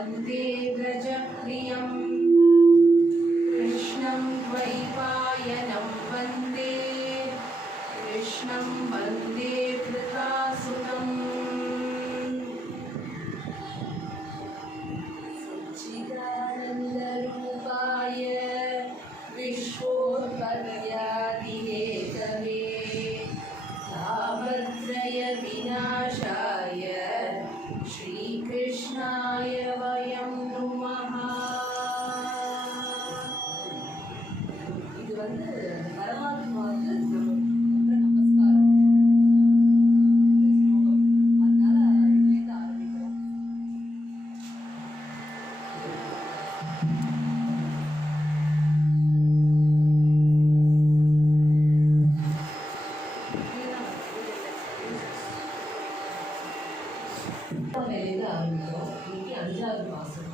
वन्दे व्रजप्रियम् कृष्णं द्वैपायनं वन्दे कृष्णं वन्दे वृकासुतम् सच्चिदानन्दरूपाय विश्वोत्पत्त्यादिहेतवे तापत्रय विनाशाय श्रीकृष्णाय वयं नमः. இது பரமாத்மா நமஸ்காரம் அதனால இதுலேருந்து ஆரம்பிக்கிறோம். வேலையில ஆரம்பிக்கிறோம். இன்னைக்கு 5வது மாசம்.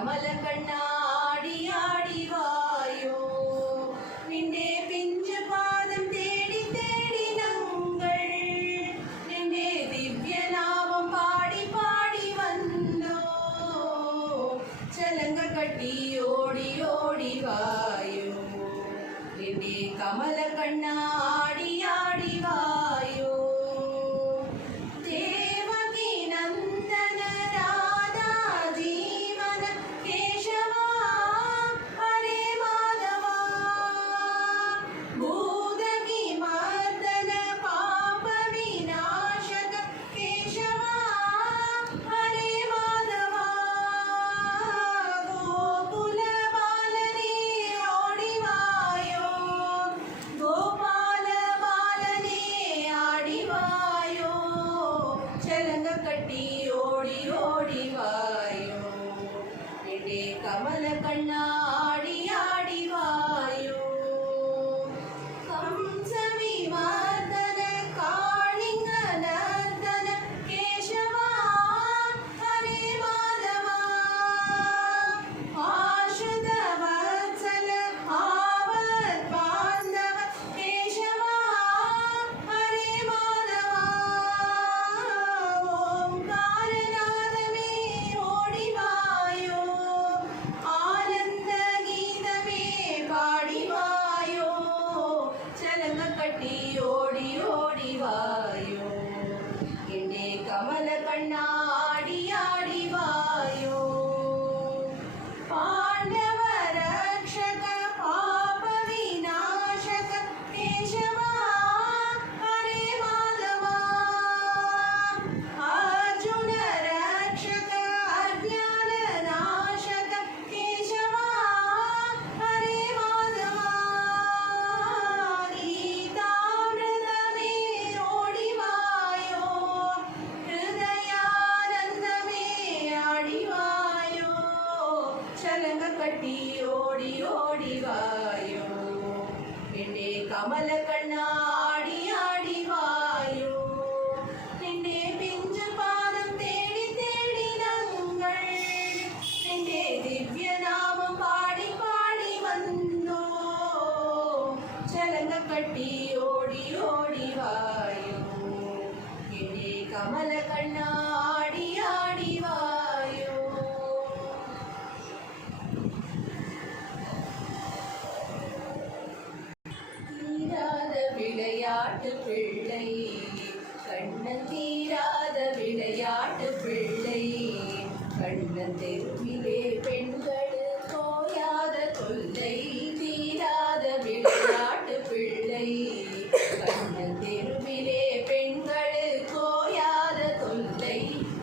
കമല കണ്ണാടി ആടി വായോ നിന്റെ പിഞ്ചു പാദം തേടി തേടി ഞങ്ങൾ നിന്റെ ദിവ്യനാമം പാടി പാടി വന്നോ ചലങ്ക കട്ടി ഓടി ഓടി വായോ നിന്റെ കമല കണ്ണാടി ആടി വായോ കട്ടി ഓടി ഓടി വായോ എന്റെ കമല കണ്ണാടി ആടി വായോ ഹംസവിവർദ്ധന കാളിംഗ നർദ്ദന കേശവ ഹരേ മാധവ ആശ്രിത വത്സല ആവത് ബാന്ധവ കേശവ ഹരേ മാധവ കട്ടി ഓടി ഓടി വായോ എന്റെ കമല കണ്ണാടി ആടി വായോ പാണ്ഡവ രക്ഷക പാപ വിനാശക കേശവ ഹരേ മാധവ അർജുന രക്ഷക അജ്ഞാന നാശക കേശവ ഹരേ മാധവ കട്ടി ഓടി ഓടി വായോ എന്റെ കമല കണ്ണാടി ആടി വായോ നിന്റെ പിഞ്ചു പാദം തേടി തേടി ഞങ്ങൾ നിന്റെ ദിവ്യനാമം പാടി പാടി വന്നോ ചലങ്ക കട്ടി ഓടി ഓടി വായോ എന്റെ കമല കണ്ണാടി ആടി വായോ விளையாட்டு பிள்ளை கண்ணன் தீராத விளையாட்டு பிள்ளை கண்ணன் தெருவிலே பெண்கள் தோயாத தொல்லை தீராத விளையாட்டு பிள்ளை கண்ணன் தெருவிலே பெண்கள் தோயாத தொல்லை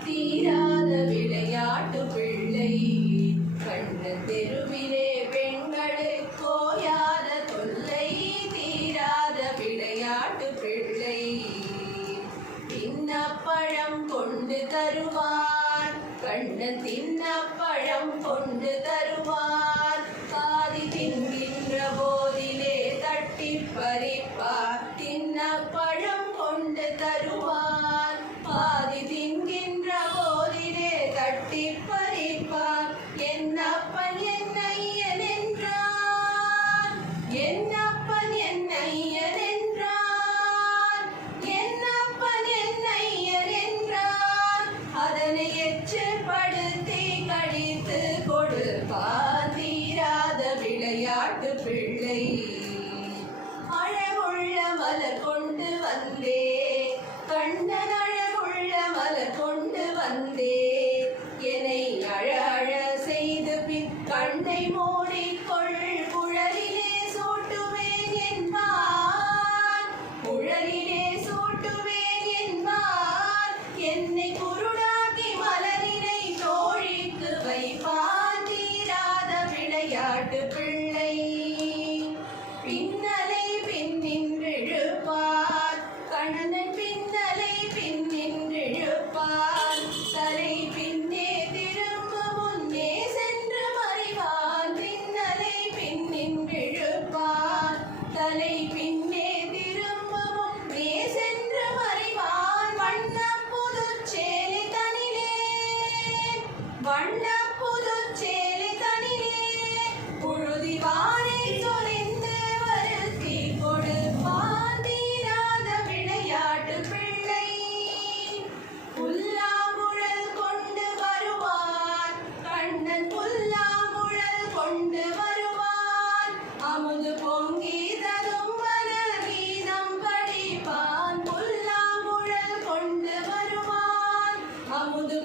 தீராத விளையாட்டு பிள்ளை கண்ணன் தெருவிலே பெண்கள் தோயாத தொல்லை விளையாட்டு பிள்ளை தின்னப்பழம் கொண்டு தருவார் கண்ணன் தின்னப்பழம் கொண்டு தருவார் காதி தின்கின்ற போதிலே தட்டி பறிப்பார் தின்னப்பழம் கொண்டு தருவார் பாதி தின்கின்ற போதிலே தட்டி பறிப்பார் என்னப்பன் என்னையன் என்றார் என்னப்பன் என்னையன் அதனை எச்சப்படுத்தி கடித்து கொடுப்பார் தீராத விளையாட்டு பிள்ளை அழகுள்ள மலர் கொண்டு வந்தே கண்ணன் அழகுள்ள மலர் கொண்டு வந்தே என்னை அழ அழ செய்து பின் கண்ணை மூடிக்கொள் குழலிலே சூட்டுவேன் என்பார் குழலிலே சூட்டுவேன் என்பார் என்னை குருடாக்கி மலரினை தோழிக்கு வைப்பான் தீராத விளையாட்டு பிள்ளை பின்னலை பின்னின்றிழுப்பார் கண்ணன் பின்னலை பின்னின்றிழுப்பார் தலை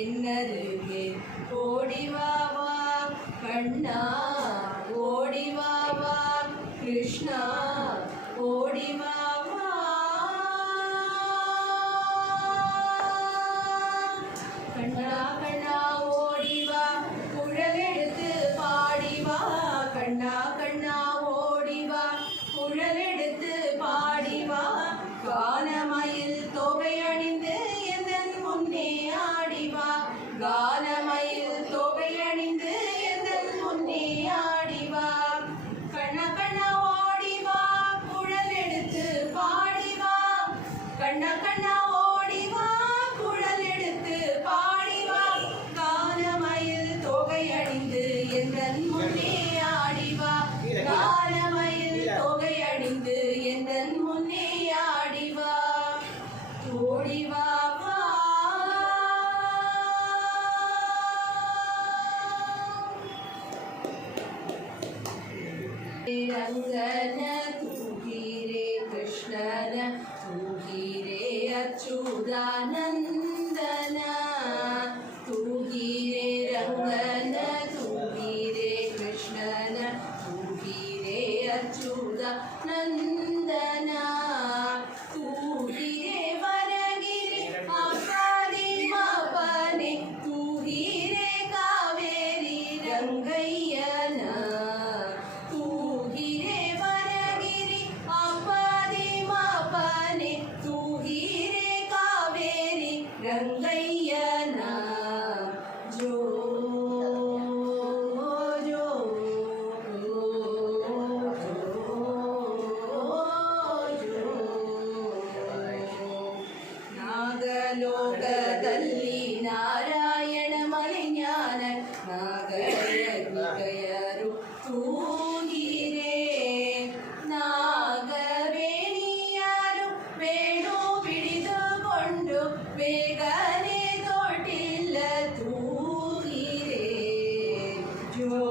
என்னருகே ஓடி வா வா கண்ணா ஓடி வா வா கிருஷ்ணா ஓடி வா வா கண்ணா கண்ணா ஓடி வா குழலெடுத்து பாடி வா கண்ணா கண்ணா ஓடி வா குழலெடுத்து பாடி வா கானமயில் தொகை அணிந்து எந்தன் முன்னே ஆடி வா கானமயில் தொகை அணிந்து எந்தன் முன்னே ஆடி வா கண்ணா கண்ணா ஓடி வா குழலெடுத்து பாடி வா கண்ணா கண்ணா ஓடி வா குழலெடுத்து பாடி வா கானமயில் தொகை அணிந்து எந்தன் முன்னே ஆடி வா கானமயில் தொகை அணிந்து எந்தன் முன்னே ஆடி வா ஓடி வா வா ரங்கன தூகிரே கிருஷ்ணன தூகிரே அச்சுதானந்தன தூகிரே ரங்கன தூகிரே கிருஷ்ணன தூகிரே அச்சுதானந்தன தூகிரே வரகிரி ஆகாரி மாபனே தூகிரே காவேரி ரங்கையன தூகிரே வரகிரி ஆபாதி மாபனே தூகிரே காவேரி ரங்கையன ஜோ ஜோ ನಾಗಲೋಕದಲ್ಲಿ ನಾರಾಯಣ ಮಲಿಜ್ಞಾನ ನಾಗಯಜ್ಞರು ತೂಗಿರೆ ನಾಗವೇಣಿಯರು ವೇಣು ಬಿಡಿದುಕೊಂಡು ಬೇಗನೆ ತೊಟ್ಟಿಲ್ಲ ತೂಗಿರೆ ಜೋ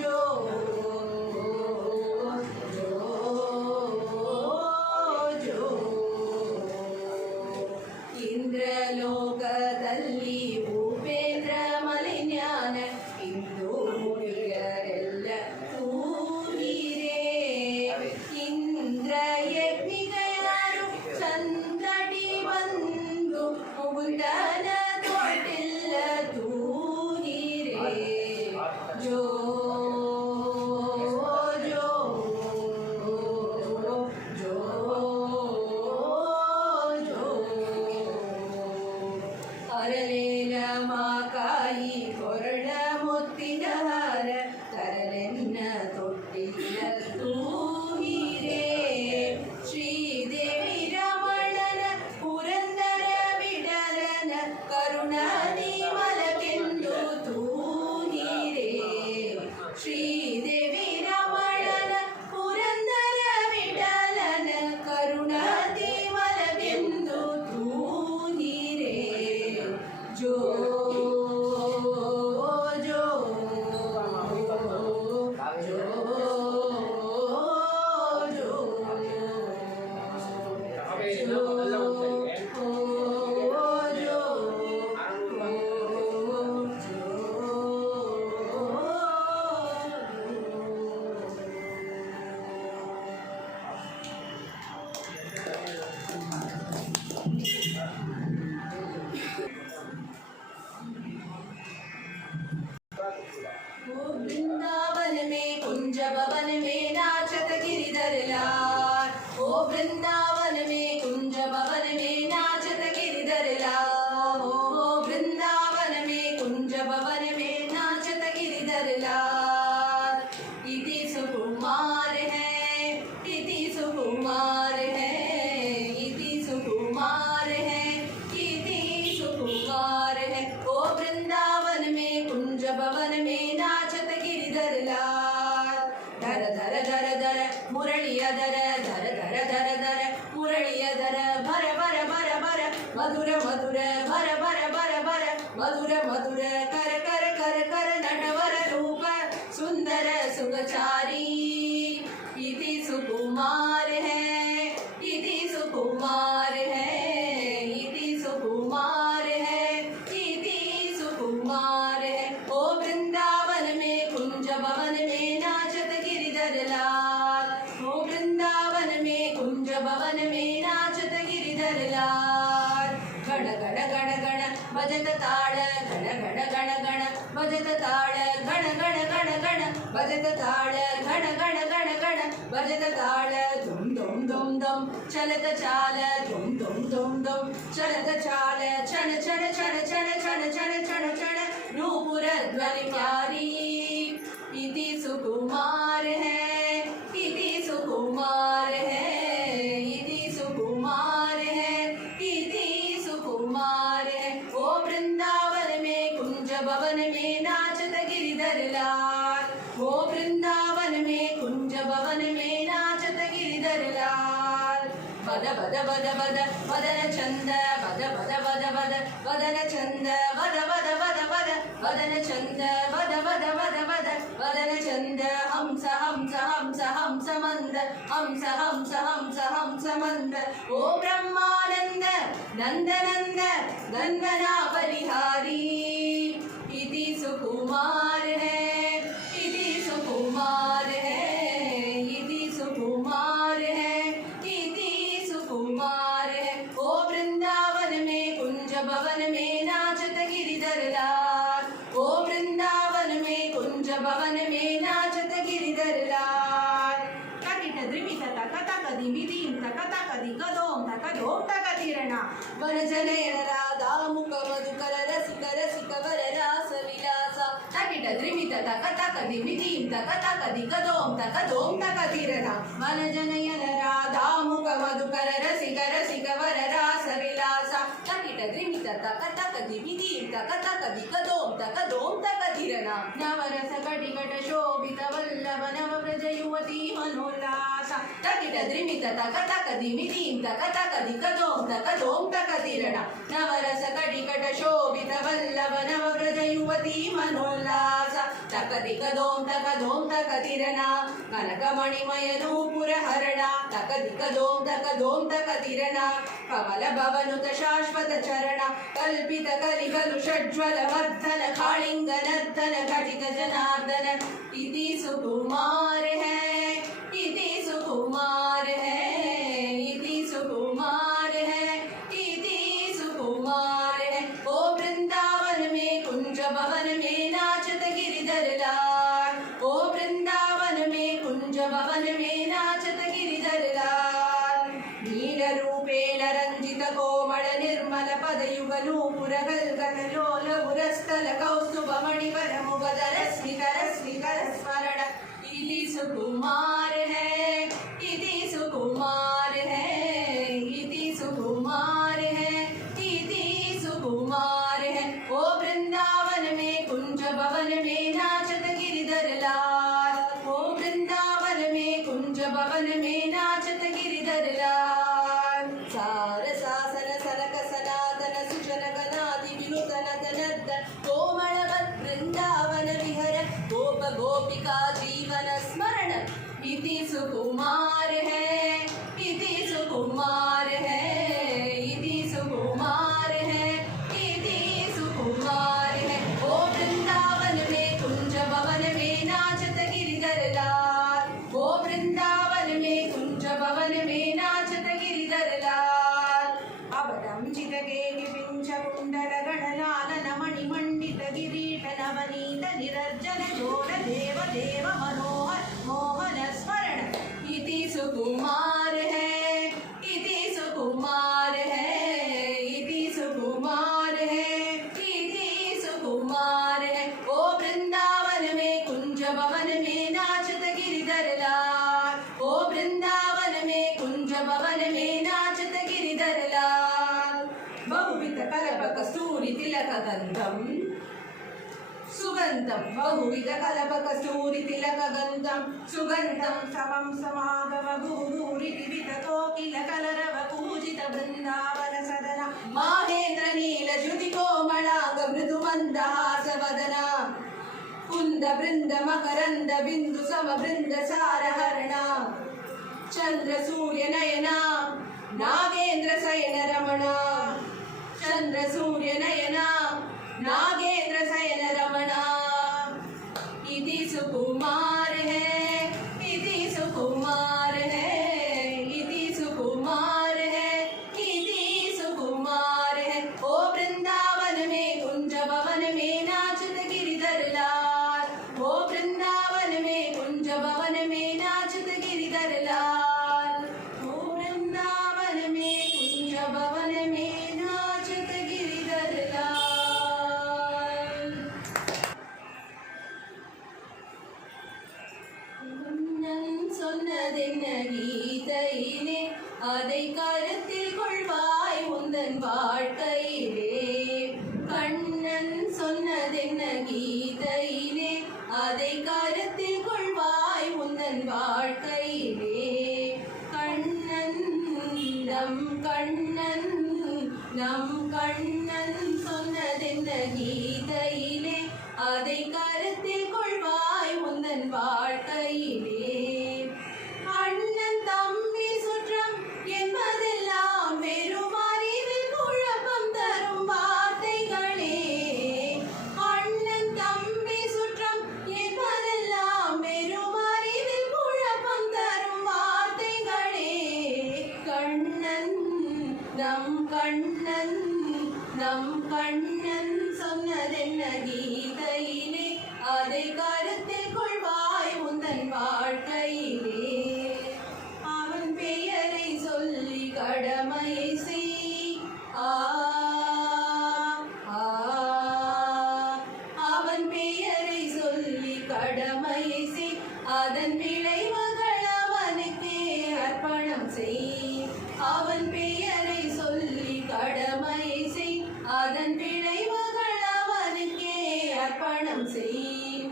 ಜೋ ಜೋ ಇಂದ್ರಲೋಕದಲ್ಲಿ ಭೂಪೇಂದ್ರ ಮಲಿಜ್ಞಾನ ಇಂದು ಮುಡಿಯರೆಲ್ಲ ತೂಗಿರೆ ಇಂದ್ರ ಯಜ್ಞಿಗಯಾರು ಸಂದಡಿ ಬಂದು ಮುಗುಂದನ ತೊಟ್ಟಿಲ್ಲ ತೂಗಿರೆ ಜೋ ಜೋ ಜೋ ಅರಲೇನ ಮಾಕಾಯಿ ಕೊರಳ ಮುತ್ತಿನ ಹಾರ ಕರಲೆನ್ನ ತೊಟ್ಟಿಲ್ಲ ತೂಗಿರೆ ಶ್ರೀದೇವಿ ರಮಣನ ಪುರಂದರ ವಿಠಲನ ಕರುಣಾನಿ ಮಲಗೆಂದು ತೂಗಿರೆ ಶ್ರೀದೇವಿ ರಮಣನ ಪುರಂದರ ವಿಠಲನ ಕರುಣಾನಿ ಮಲಗೆಂದು ತೂಗಿರೆ ಜೋ ಜೋ ಜೋ वृंदावन में कुंज भवन में नाचत गिरिधर लाल ओ वृंदावन में कुंज भवन में नाचत गिरिधर लाल ओ वृंदावन में कुंज भवन में नाचत गिरिधर लाल इति सुकुमार है इति सुकुमार है इति सुकुमार है इति सुकुमार है ओ वृंदावन में कुंज भवन में नाचत गिरिधर लाल धर धर धर धर मुरलिय धर धर धर धर धर मुरलिय धर भर भर भर भर मधुर मधुर भर भर भर भर मधुर मधुर कर कर कर कर नटवर रूप सुंदर सुगचारी इति सुकुमार है इति सुकुमार है इति सुकुमार भजत ताड़ गण गण गण गण भजत ताड़ गण गण गण गण भजत ताड़ गण गण गण गण भजत ताड़ धुम धुम धुम धुम चलत चाल धुम धुम धुम धुम चलत चाल छन छन छन छन छन छन छन छन नूपुर ध्वनि प्यारी इति सुकुमार है इति सुकुमार है इति सुकुमार है इति सुकुमार है ओ वृंदावन में कुंज भवन में नाचत गिरिधर लाल ओ वृंदावन में कुंज भवन में नाचत गिरिधर लाल बद बद बद बद वदन चंद बद बद बद बद वदन चंद बद बद बद बद वदन चंद बद बद बद बद वदन चंद हंस हंस हंस हंस मंद हंस हंस हंस हंस मंद ओ ब्रह्मानंद नंद नंद नंदना बलिहारी इति सुकुमार है इति सुकुमार है इति सुकुमार है इति सुकुमार है ओ वृंदावन में कुंज भवन में नाचत गिरिधर लाल ओ वृंदावन में कुंज भवन में नाचत गिरिधर लाल कटिट द्रिमित तक तक दिमिदीं तक तक दिगदों तक दों तक तिरणा वनजनयन राधा मुख मधुकर रसिक रसिक वर रास विलास कटिट द्रिमित तक तक दिमिदीं तक तक दिगदों तक दों तक तिरणा वनजनयन राधा मुख मधुकर रसिक रसिक वर रास विलास कटिट द्रिमित तक तक दिमिदीं तक तक दिगदों तक दों तक तिरणा नवरस कटिकट शोभित वल्लभ नव व्रज युवती मनोल्लास कटिट द्रिमित तक तक दिमिदीं तक तक दिगदों तक दों तक तिरणा नवरस कटिकट शोभित वल्लभ नव व्रज युवती मनोल्लास तक दिगदों तक तिरणा कनकमणिमय नूपुर हरणा तक दिगदों तक तिरणा कमल भवनुत शाश्वत चरणा कल्पित कलिकलु षड्ज्वल वर्धन कालिंग नर्तन घटित जनार्दन इति सुकुमार है इति सुकुमार है इति सुकुमार है इति सुकुमार है ओ वृंदावन में कुंज भवन में नाचत गिरिधर लाल ओ वृंदावन में कुंज भवन में नाचत गिरिधर लाल नील रूपेण रंजित कोमल निर्मल पदयुग नूपुर गलगल लोल पुरस्थल कौस्तुभ मणिवर मुगद रश्मिक रश्मिक स्मरण इति सुकुमार है इति सुकुमार है इति सुकुमार है इति सुकुमार है ओ वृंदावन में कुंज भवन में नाचत गिरिधर लाल ओ वृंदावन में कुंज भवन में नाचत गिरिधर लाल सार सासन सनक सनातन सुजन गनादि विनुतन धनर्दन कोमल वृंदावन विहर गोप गोपिका जीवन स्मरण इति सुकुमार है इति सुकुमार है इति सुकुमार है इति सुकुमार है ओ वृंदावन में कुंज भवन में नाचत गिरिधर लाल ओ वृंदावन में कुंज भवन में नाचत गिरिधर लाल अवदं चितकेलि पिंच कुंडल गणलालन मणिमण्डित किरीट नवनीत निरज्जन जोड़ देव देव मनोहर मोहन स्मरण इति सुकुमार है इति सुकुमार है इति सुकुमार है इति सुकुमार है ओ वृंदावन में कुंज भवन में नाचत गिरिधर लाल ओ वृंदावन में कुंज भवन में नाचत गिरिधर लाल बहुविध कलप कस्तूरी तिलक गंधम सुगंधम बहुविध कलप कस्तूरी तिलक गंधम सुगंधम समम समागम गुरूरि विविध कोकिल कलरव पूजित वृंदावन सदन माहेन्द्र नील श्रुति कोमलांग मृदु मंदहास वदना कुंद बृंद मकरंद बिंदु सम बृंद सार हरणा चंद्र सूर्य नयना नागेंद्र शयन रमणा चंद्र सूर्य नयना नागेंद्र शयन रमणा इति सुकुमार है इति सुकुमार है इति सुकुमार है इति सुकुमार है ओ वृंदावन में அதன் விளைவுகள் அவனுக்கே அர்ப்பணம் செய். அவன் பெயரை சொல்லி கடமையை செய். அதன் விளைவுகள் அவனுக்கே அர்ப்பணம் செய்.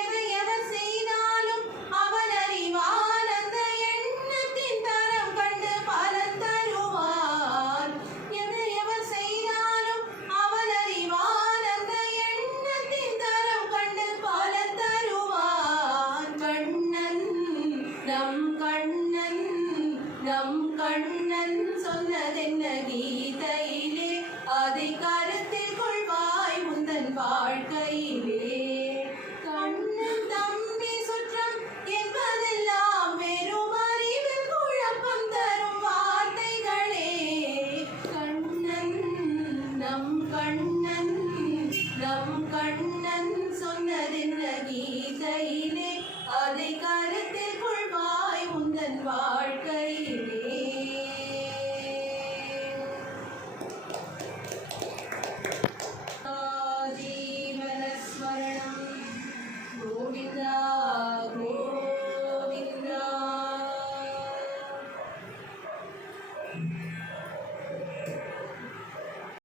எதை எவர் செய்தாலும் அவன் அறிவான். அந்த எண்ணத்தின் தரம் கண்டு பலன் தருவான். எதை எவர் செய்தாலும் அவன் அறிவான். அந்த எண்ணத்தின் தரம் கண்டு பலன் தருவான். கண்ணன் நம் கண்ணன் நம் கண்ணன் சொன்னதென்ன கீதையிலே அதை கருத்தில் கொள்வாய் உந்தன் வாழ்